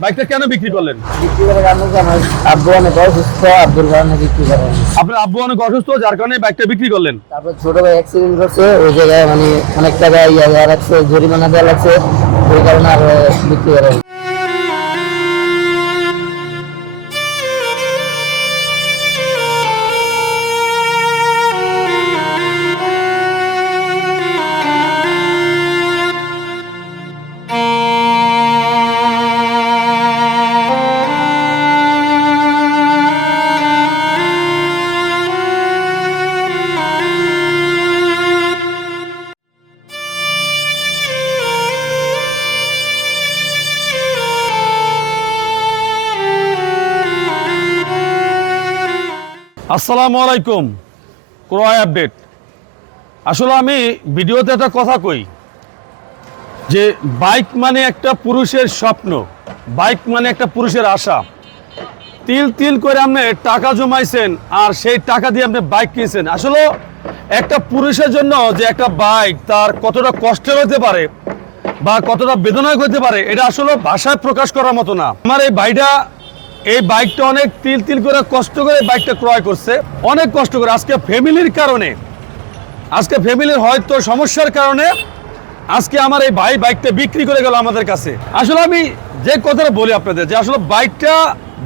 বাইকটা কেন বিক্রি করলেন? আপনার আব্বু অনেক অসুস্থ যার কারণে বাইকটা বিক্রি করলেন? তারপর ছোট ভাই অ্যাক্সিডেন্ট করছে ওই জায়গায় মানে অনেক টাকা ইয়া লাগছে জরিমানা দেওয়া লাগছে ওই কারণে আর বিক্রি করে আসসালামু আলাইকুম। ক্রয় আপডেট। আসলে আমি ভিডিওতে একটা কথা কই, যে বাইক মানে একটা পুরুষের স্বপ্ন, বাইক মানে একটা পুরুষের আশা। তিল তিল করে আপনি টাকা জমাইছেন আর সেই টাকা দিয়ে আপনি বাইক কিনছেন। আসলে একটা পুরুষের জন্য যে একটা বাইক তার কতটা কষ্টের হতে পারে বা কতটা বেদনায় হতে পারে, এটা আসলে ভাষায় প্রকাশ করার মতো না। আমার এই বাইকটা এই বাইকটা অনেক তিল তিল করে কষ্ট করে বাইকটা ক্রয় করছে। অনেক কষ্ট করে। আজকে ফ্যামিলির কারণে। আজকে ফ্যামিলির হয়তো সমস্যার কারণে আজকে আমার এই ভাই বাইকটা বিক্রি করে গেল আমাদের কাছে। আসলে আমি যে কথাটা বলি আপনাদের, যে আসলে বাইকটা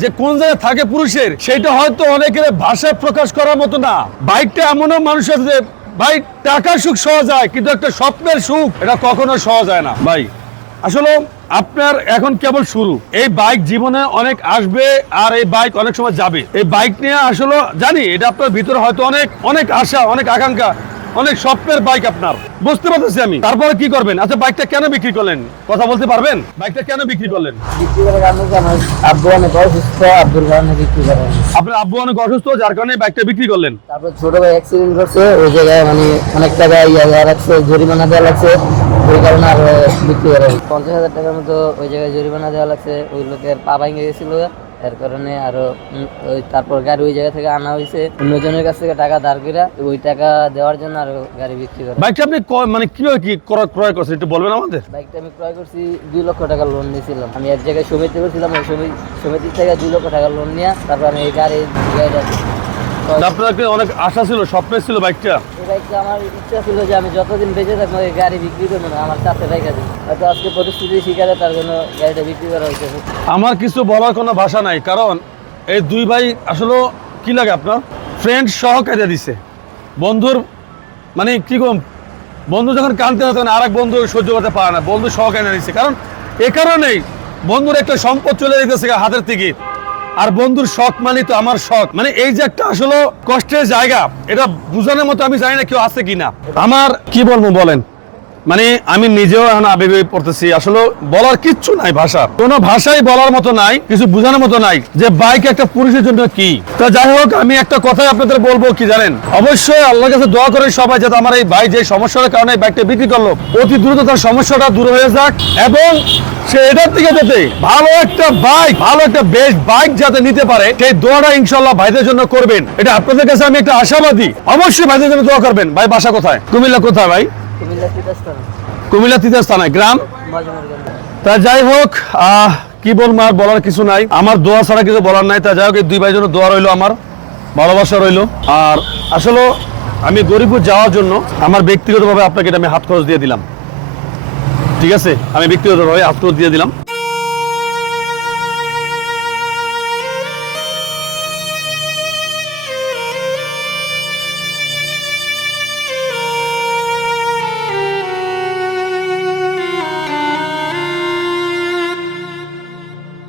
যে কোন জায়গায় থাকে পুরুষের, সেটা হয়তো অনেকের ভাষায় প্রকাশ করার মতো না। বাইকটা এমনও মানুষ আছে যে, ভাই, টাকার সুখ সহজ হয়, কিন্তু একটা স্বপ্নের সুখ, এটা কখনো সহজ হয় না। ভাই আসলে আপনার এখন কেবল শুরু। এই বাইক জীবনে অনেক আসবে আর এই বাইক অনেক সময় যাবে। এই বাইক নিয়ে আসলে জানি এটা আপনার ভিতরে হয়তো অনেক অনেক আশা অনেক আকাঙ্ক্ষা অনেক স্বপ্নের বাইক আপনার। বুঝতে পারতেছি আমি। তারপরে কি করবেন? আচ্ছা বাইকটা কেন বিক্রি করলেন? কথা বলতে পারবেন? বাইকটা কেন বিক্রি করলেন? আপনার আব্বু অনেক অসুস্থ যার কারণে বাইকটা বিক্রি করলেন। তারপর ছোট ভাই অ্যাক্সিডেন্ট করছে ওই জায়গায় মানে অনেক টাকা ইয়া লাগছে জরিমানা দেওয়া লাগছে। ওই কারণে আর বিক্রি করে পঞ্চাশ হাজার টাকার মতো ওই জায়গায় জরিমানা দেওয়া লাগছে ওই লোকের পা ভেঙে গেছিল। এর কারণে আরও ওই তারপর গাড়ি ওই জায়গা থেকে আনা হয়েছে। অন্যজনের কাছ থেকে টাকা ধার করে ওই টাকা দেওয়ার জন্য আরও গাড়ি বিক্রি করে বাইকটা আপনি ক- মানে কীভাবে কি ক্রয় ক্রয় করছেন একটু বলবেন আমাদের? বাইকটা আমি ক্রয় করছি দুই লক্ষ টাকা লোন নিয়েছিলাম। আমি এক জায়গায় সমিতি করছিলাম ওই সমি- সমিতি থেকে দুই লক্ষ টাকা লোন নিয়ে তারপর আমি এই গাড়ি গাড়িটা আপনার অনেক আশা ছিল স্বপ্ন ছিল বাইকটা? এই বাইকটা আমার ইচ্ছা ছিল যে আমি যতদিন বেঁচে থাকব এই গাড়ি বিক্রি করব না আমার সাথে রেখে দিই হয়তো আজকে পরিস্থিতি শিকারে তার জন্য গাড়িটা বিক্রি করা হয়েছে। আমার কিছু বলার কোনো ভাষা নাই কারণ এই দুই ভাই আসলে কি লাগে আপনার? ফ্রেন্ড সহ কাজে দিছে। বন্ধুর মানে কি কম বন্ধু যখন কানতে হয় তখন আরেক বন্ধু সহ্য করতে পারে না বন্ধু সহ কেনে দিচ্ছে কারণ এ কারণেই বন্ধুর একটা সম্পদ চলে যেতেছে হাতের থেকে। আর বন্ধুর শখ মানে তো আমার শখ। মানে এই যে একটা আসলে কষ্টের জায়গা, এটা বোঝানোর মতো আমি জানি না কেউ আছে কিনা। আমার, কি বলব বলেন? মানে আমি নিজেও এখন আবেগে পড়তেছি। আসলে বলার কিচ্ছু নাই ভাষা। কোনো ভাষাই বলার মতো নাই, কিছু বোঝানোর মতো নাই যে বাইক একটা পুরুষের জন্য কি। তো যাই হোক, আমি একটা কথাই আপনাদের বলব কি জানেন? অবশ্যই আল্লাহর কাছে দোয়া করে সবাই যাতে আমার এই ভাই যে সমস্যার কারণে বাইকটা বিক্রি করল, অতি দ্রুত তার সমস্যাটা দূর হয়ে যাক এবং সে এটার দিকে যাতে ভালো একটা বাইক ভালো একটা বেস্ট বাইক যাতে নিতে পারে, সেই দোয়াটা ইনশাল্লাহ ভাইদের জন্য করবেন। এটা আপনাদের কাছে আমি একটা আশাবাদী। অবশ্যই ভাইদের জন্য দোয়া করবেন। ভাই, বাসা কোথায়? কুমিল্লা কোথায় ভাই? কুমিল্লা তিতাস্তানায় গ্রাম? তা যাই হোক কি বলব আর বলার কিছু নাই। আমার দোয়া ছাড়া কিছু বলার নাই। তা যাই হোক এই দুই ভাই জন্য দোয়া রইল আমার ভালোবাসা রইল। আর আসলে আমি গরিবপুর যাওয়ার জন্য আমার ব্যক্তিগতভাবে আপনাকে এটা আমি হাত খরচ দিয়ে দিলাম। ঠিক আছে? আমি ব্যক্তিগতভাবে হাত খরচ দিয়ে দিলাম।